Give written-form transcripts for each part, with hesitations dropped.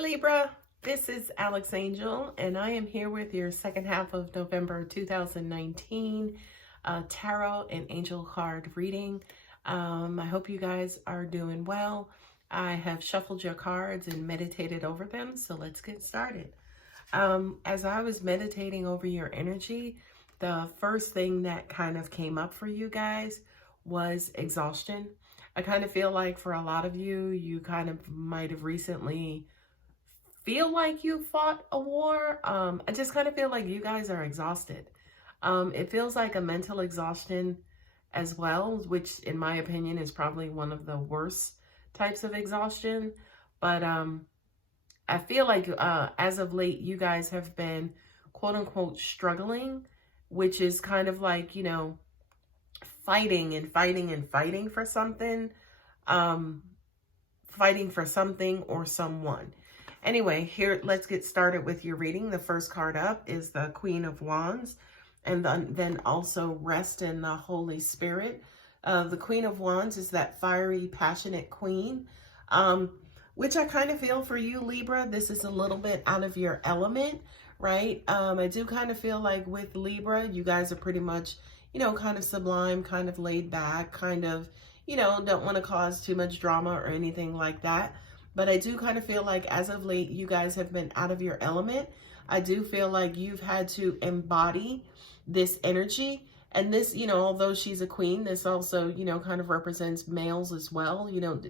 Libra, this is Alex Angel, and I am here with your second half of November 2019 tarot and angel card reading. I hope you guys are doing well. I have shuffled your cards and meditated over them, so let's get started. As I was meditating over your energy, the first thing that kind of came up for you guys was exhaustion. I kind of feel like for a lot of you, you kind of might have recently feel like you fought a war. I just kind of feel like you guys are exhausted. It feels like a mental exhaustion as well, which in my opinion is probably one of the worst types of exhaustion. But I feel like as of late, you guys have been quote unquote struggling, which is kind of like, you know, fighting and fighting and fighting for something, fighting for something or someone. Anyway, here, let's get started with your reading. The first card up is the Queen of Wands, and then also rest in the Holy Spirit. The Queen of Wands is that fiery, passionate queen, which I kind of feel for you, Libra. This is a little bit out of your element, right? I do kind of feel like with Libra, you guys are pretty much, you know, kind of sublime, kind of laid back, kind of, you know, don't want to cause too much drama or anything like that. But I do kind of feel like as of late, you guys have been out of your element. I do feel like you've had to embody this energy. And this, you know, although she's a queen, this also, you know, kind of represents males as well. You know,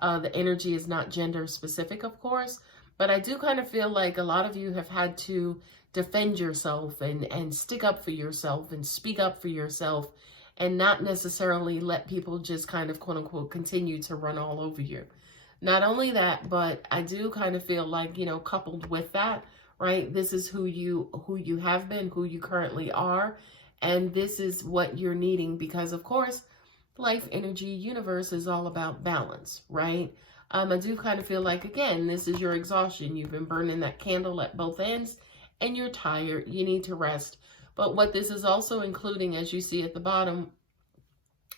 the energy is not gender specific, of course. But I do kind of feel like a lot of you have had to defend yourself and stick up for yourself and speak up for yourself and not necessarily let people just kind of, quote unquote, continue to run all over you. Not only that, but I do kind of feel like, you know, coupled with that, right? This is who you have been, who you currently are. And this is what you're needing because, of course, life, energy, universe is all about balance, right? I do kind of feel like, again, this is your exhaustion. You've been burning that candle at both ends and you're tired. You need to rest. But what this is also including, as you see at the bottom,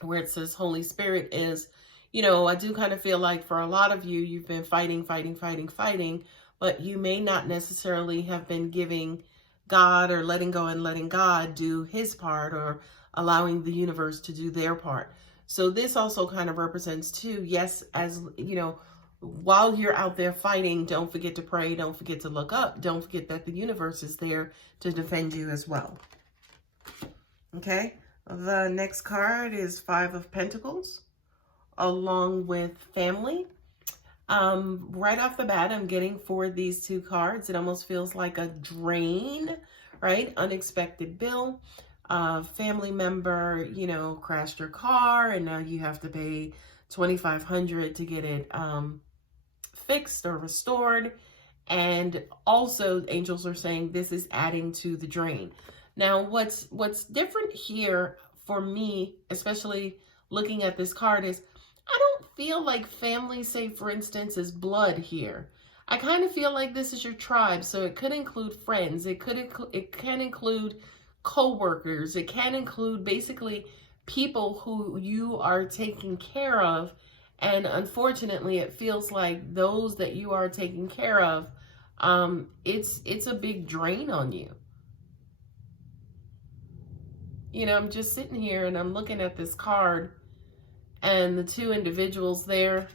where it says Holy Spirit is, you know, I do kind of feel like for a lot of you, you've been fighting, but you may not necessarily have been giving God or letting go and letting God do his part or allowing the universe to do their part. So this also kind of represents too, yes, as you know, while you're out there fighting, don't forget to pray, don't forget to look up, don't forget that the universe is there to defend you as well. Okay, the next card is Five of Pentacles, along with family. Right off the bat, I'm getting for these two cards, it almost feels like a drain, right? Unexpected bill. Family member, you know, crashed your car and now you have to pay $2,500 to get it fixed or restored. And also angels are saying this is adding to the drain. Now, what's different here for me, especially looking at this card, is I don't feel like family, say for instance, is blood here. I kind of feel like this is your tribe, so it could include friends, it can include co-workers, it can include basically people who you are taking care of, and unfortunately it feels like those that you are taking care of, it's a big drain on you. You know, I'm just sitting here and I'm looking at this card and the two individuals there,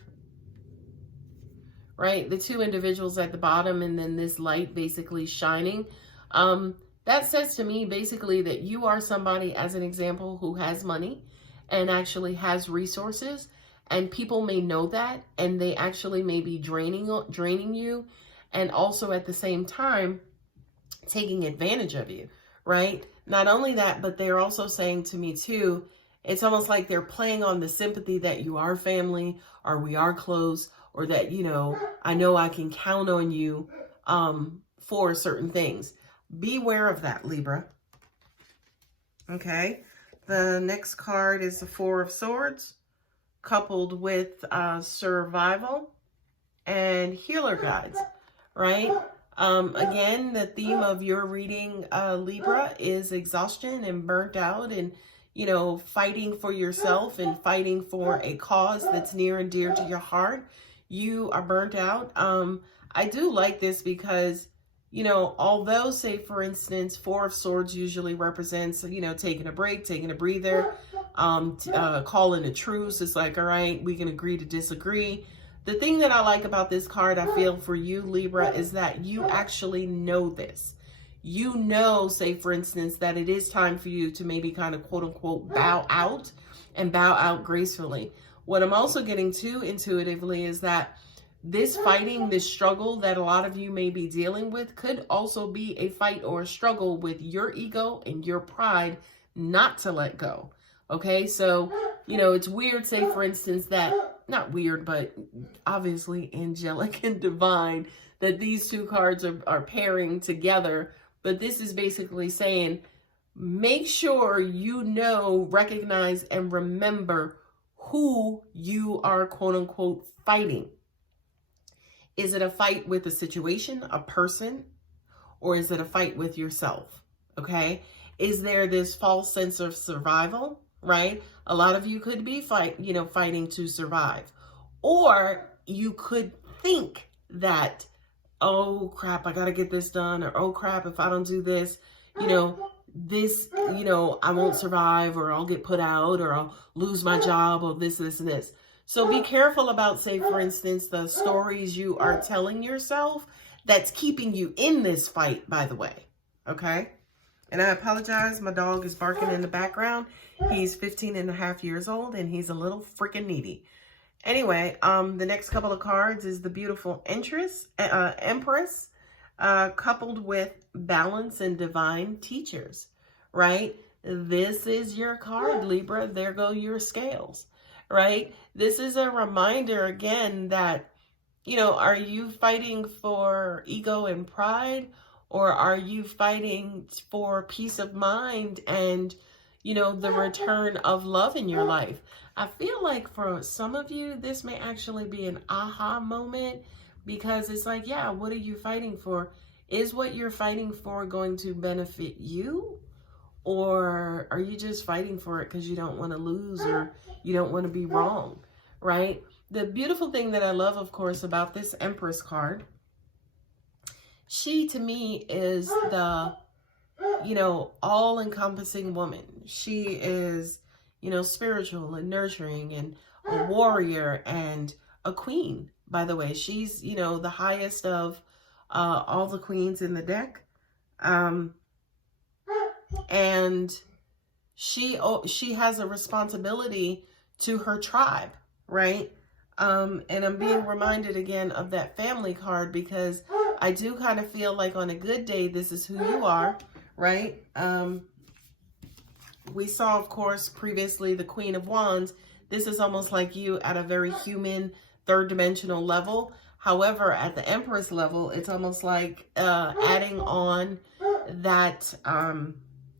right? The two individuals at the bottom and then this light basically shining. That says to me basically that you are somebody, as an example, who has money and actually has resources, and people may know that and they actually may be draining you, and also at the same time taking advantage of you, right? Not only that, but they're also saying to me too, it's almost like they're playing on the sympathy that you are family or we are close, or that, you know I can count on you for certain things. Beware of that, Libra. Okay. The next card is the Four of Swords, coupled with survival and healer guides, right? Again, the theme of your reading, Libra, is exhaustion and burnt out and, you know, fighting for yourself and fighting for a cause that's near and dear to your heart. You are burnt out. I do like this because, you know, although, say, for instance, Four of Swords usually represents, you know, taking a break, taking a breather, calling a truce. It's like, all right, we can agree to disagree. The thing that I like about this card, I feel for you, Libra, is that you actually know this. You know, say, for instance, that it is time for you to maybe kind of, quote unquote, bow out and bow out gracefully. What I'm also getting to intuitively is that this fighting, this struggle that a lot of you may be dealing with could also be a fight or a struggle with your ego and your pride not to let go. Okay, so, you know, it's weird, say, for instance, that, not weird, but obviously angelic and divine, that these two cards are pairing together. But this is basically saying, make sure you know, recognize, and remember who you are, quote unquote, fighting. Is it a fight with a situation, a person, or is it a fight with yourself? Okay. Is there this false sense of survival, right? A lot of you could be fighting to survive, or you could think that, oh crap, I got to get this done, or oh crap, if I don't do this, you know, I won't survive, or I'll get put out, or I'll lose my job, or this, and this. So be careful about, say, for instance, the stories you are telling yourself that's keeping you in this fight, by the way. Okay? And I apologize. My dog is barking in the background. He's 15 and a half years old, and he's a little freaking needy. Anyway, the next couple of cards is the beautiful Empress, coupled with balance and divine teachers, right? This is your card, Libra. There go your scales. Right? This is a reminder again that, you know, are you fighting for ego and pride, or are you fighting for peace of mind and, you know, the return of love in your life? I feel like for some of you, this may actually be an aha moment, because it's like, yeah, what are you fighting for? Is what you're fighting for going to benefit you? Or are you just fighting for it because you don't want to lose, or you don't want to be wrong, right? The beautiful thing that I love, of course, about this Empress card, she to me is the, you know, all-encompassing woman. She is, you know, spiritual and nurturing and a warrior and a queen, by the way. She's, you know, the highest of all the queens in the deck. And she has a responsibility to her tribe, right? And I'm being reminded again of that family card, because I do kind of feel like on a good day, this is who you are, right? We saw, of course, previously the Queen of Wands. This is almost like you at a very human, third dimensional level. However, at the Empress level, it's almost like adding on that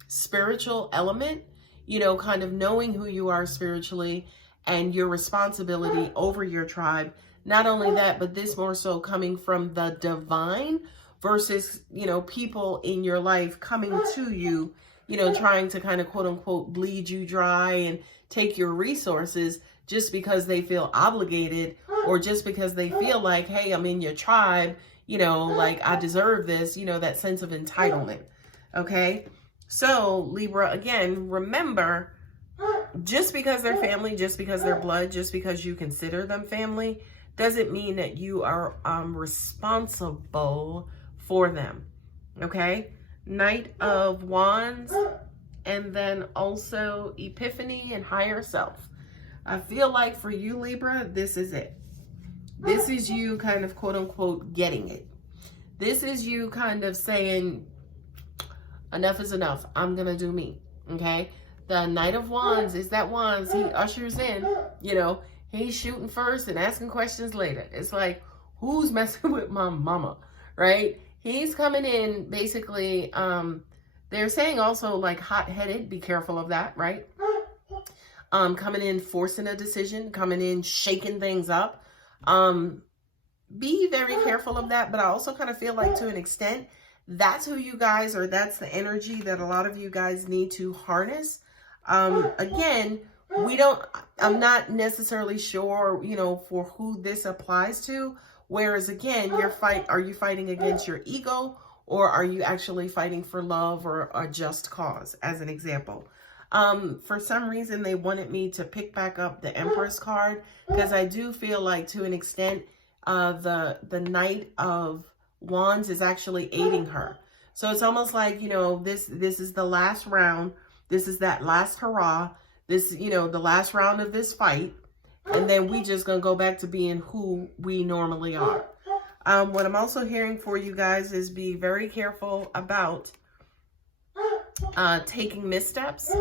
spiritual element, you know, kind of knowing who you are spiritually and your responsibility over your tribe. Not only that, but this more so coming from the divine versus, you know, people in your life coming to you, you know, trying to kind of, quote unquote, bleed you dry and take your resources just because they feel obligated, or just because they feel like, hey, I'm in your tribe, you know, like I deserve this, you know, that sense of entitlement. Okay. So Libra, again, remember, just because they're family, just because they're blood, just because you consider them family, doesn't mean that you are responsible for them. Okay. Knight of Wands, and then also Epiphany and Higher Self. I feel like for you, Libra, this is it. This is you kind of, quote unquote, getting it. This is you kind of saying, enough is enough. I'm going to do me. Okay. The Knight of Wands is that Wands. He ushers in, you know, he's shooting first and asking questions later. It's like, who's messing with my mama? Right. He's coming in basically, they're saying also like hot-headed. Be careful of that. Right. Coming in, forcing a decision, coming in, shaking things up. Be very careful of that. But I also kind of feel like, to an extent, that's who you guys, or that's the energy that a lot of you guys need to harness. Again, I'm not necessarily sure, you know, for who this applies to. Whereas again, are you fighting against your ego, or are you actually fighting for love or a just cause, as an example? For some reason, they wanted me to pick back up the Empress card, because I do feel like, to an extent, the Knight of Wands is actually aiding her. So it's almost like, you know, this is the last round. This is that last hurrah. This, you know, the last round of this fight. And then we just going to go back to being who we normally are. What I'm also hearing for you guys is be very careful about taking missteps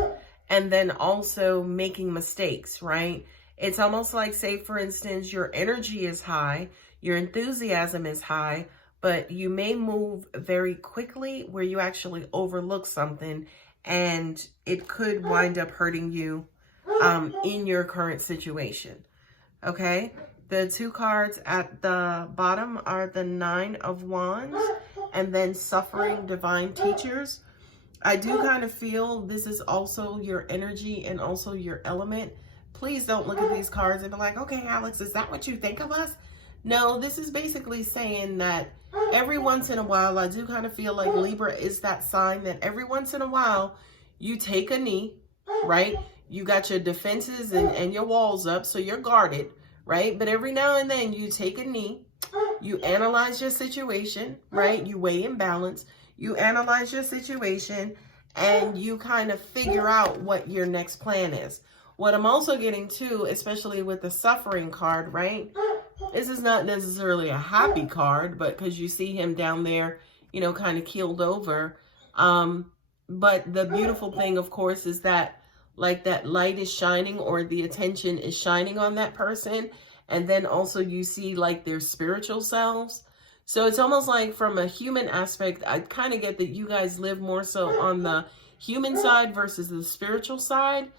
and then also making mistakes, right? It's almost like, say, for instance, your energy is high, your enthusiasm is high, but you may move very quickly where you actually overlook something, and it could wind up hurting you in your current situation. Okay, the two cards at the bottom are the Nine of Wands and then Suffering Divine Teachers. I do kind of feel this is also your energy and also your element. Please don't look at these cards and be like, okay, Alex, is that what you think of us? No, this is basically saying that every once in a while, I do kind of feel like Libra is that sign that every once in a while you take a knee, right? You got your defenses and your walls up, so you're guarded, right? But every now and then you take a knee, you analyze your situation, right? You weigh and balance, you analyze your situation, and you kind of figure out what your next plan is. What I'm also getting to, especially with the Suffering card, right? This is not necessarily a happy card, but because you see him down there, you know, kind of keeled over. But the beautiful thing, of course, is that, like, that light is shining, or the attention is shining on that person. And then also you see like their spiritual selves. So it's almost like, from a human aspect, I kind of get that you guys live more so on the human side versus the spiritual side.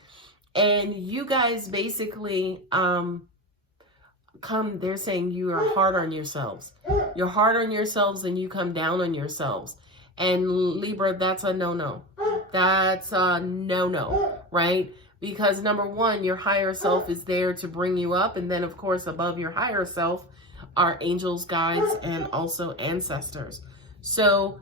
And you guys basically, they're saying you are hard on yourselves. You're hard on yourselves and you come down on yourselves. And Libra, that's a no-no. That's a no-no, right? Because number one, your higher self is there to bring you up. And then, of course, above your higher self are angels, guides, and also ancestors. So,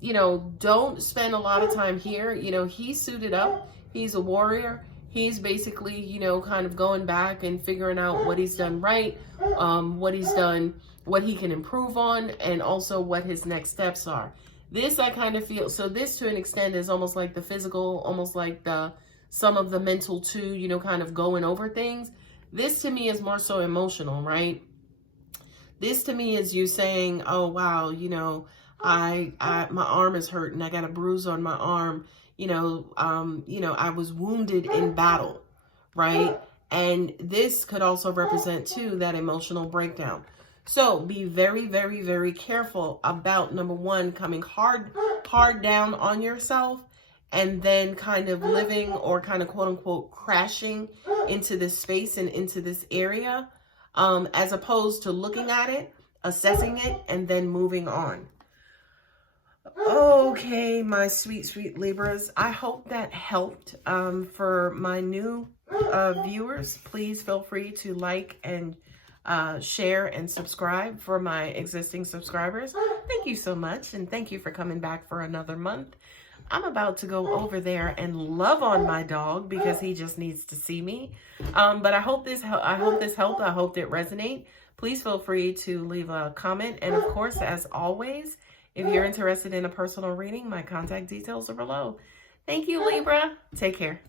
you know, don't spend a lot of time here. You know, he's suited up. He's a warrior. He's basically, you know, kind of going back and figuring out what he's done right, what he's done, what he can improve on, and also what his next steps are. This, I kind of feel, so this to an extent is almost like the physical, almost like some of the mental too, you know, kind of going over things. This to me is more so emotional, right? This to me is you saying, oh, wow, you know, my arm is hurting. I got a bruise on my arm. You know, I was wounded in battle, right? And this could also represent too that emotional breakdown. So be very, very, very careful about, number one, coming hard down on yourself, and then kind of living, or kind of quote unquote crashing into this space and into this area, as opposed to looking at it, assessing it, and then moving on. Okay, my sweet, sweet Libras, I hope that helped. For my new viewers, please feel free to like and share and subscribe. For my existing subscribers, thank you so much, and thank you for coming back for another month. I'm about to go over there and love on my dog because he just needs to see me. But I hope this helped. I hope it resonates. Please feel free to leave a comment, and of course, as always, if you're interested in a personal reading, my contact details are below. Thank you, Libra. Take care.